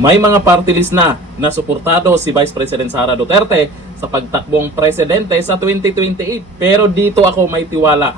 May mga party list na suportado si Vice President Sara Duterte sa pagtakbong presidente sa 2028. Pero dito ako may tiwala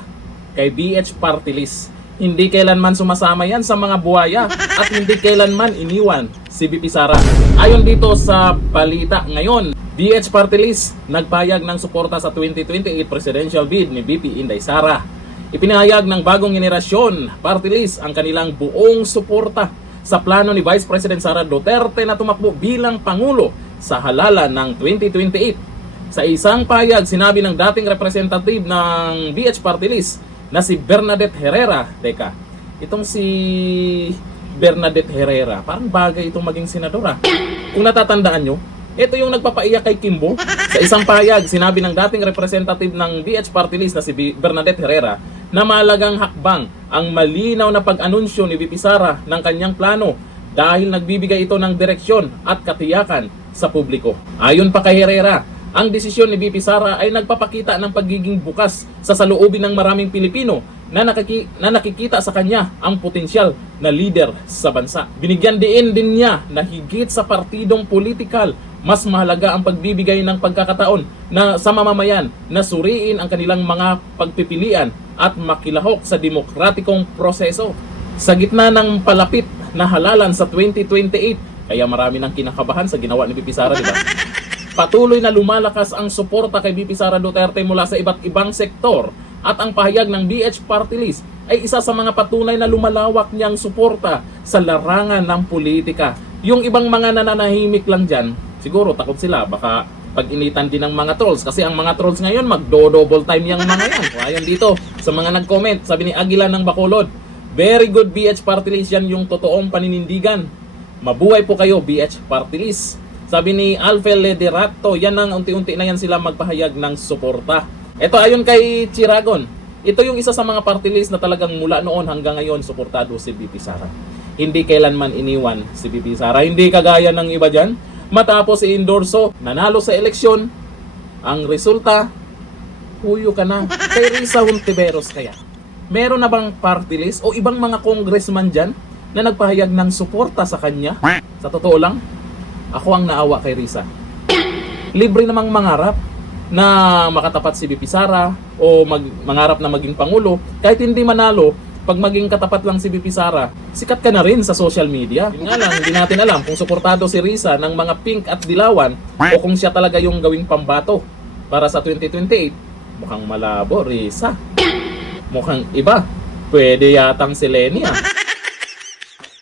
kay BH Party List. Hindi kailanman sumasama yan sa mga buhaya at hindi kailanman iniwan si VP Sara. Ayon dito sa balita ngayon, BH Party List nagpahayag ng suporta sa 2028 presidential bid ni VP Inday Sara. Ipinahayag ng bagong henerasyon Party List ang kanilang buong suporta sa plano ni Vice President Sara Duterte na tumakbo bilang Pangulo sa halalan ng 2028. Sa isang pahayag, sinabi ng dating representative ng BH Party List na si Bernadette Herrera. Teka, itong si Bernadette Herrera, parang bagay itong maging senadora. Kung natatandaan nyo, ito yung nagpapaiyak kay Kimbo. Sa isang pahayag, sinabi ng dating representative ng BH Party List na si Bernadette Herrera na mahalagang hakbang ang malinaw na pag-anunsyo ni VP Sara ng kanyang plano dahil nagbibigay ito ng direksyon at katiyakan sa publiko. Ayon pa kay Herrera, ang desisyon ni VP Sara ay nagpapakita ng pagiging bukas sa saloobin ng maraming Pilipino na nakikita sa kanya ang potensyal na leader sa bansa. Binigyan din niya na higit sa partidong politikal, mas mahalaga ang pagbibigay ng pagkakataon na sa mamamayan na suriin ang kanilang mga pagpipilian at makilahok sa demokratikong proseso. Sa gitna ng palapit na halalan sa 2028, kaya marami nang kinakabahan sa ginawa ni VP Sara, di ba? Patuloy na lumalakas ang suporta kay VP Sara Duterte mula sa iba't ibang sektor at ang pahayag ng BH Party List ay isa sa mga patunay na lumalawak niyang suporta sa larangan ng politika. Yung ibang mga nananahimik lang dyan, siguro takot sila, baka pag-initan din ng mga trolls kasi ang mga trolls ngayon magdo-double time yung mga yan. So, ayon dito sa mga nag-comment, sabi ni Aguila ng Bacolod, very good BH Party List, yan yung totoong paninindigan. Mabuhay po kayo BH Party List. Sabi ni Alfel Lederato, yan ang unti-unti na yan sila magpahayag ng suporta. Ito ayon kay Chiragon, ito yung isa sa mga party list na talagang mula noon hanggang ngayon suportado si VP Sara. Hindi kailanman iniwan si VP Sara, hindi kagaya ng iba dyan. Matapos i-endorso, nanalo sa eleksyon, ang resulta, huyo ka na. Kay Risa Hontiveros kaya, meron na bang party list o ibang mga congressman dyan na nagpahayag ng suporta sa kanya? Sa totoo lang, ako ang naawa kay Risa. Libre namang mangarap na makatapat si VP Sara o mangarap na maging Pangulo. Kahit hindi manalo, pag maging katapat lang si VP Sara, sikat ka na rin sa social media. Yun nga lang, hindi natin alam kung suportado si Risa ng mga pink at dilawan o kung siya talaga yung gawing pambato para sa 2028. Mukhang malabo, Risa. Mukhang iba. Pwede yatang si Lenia.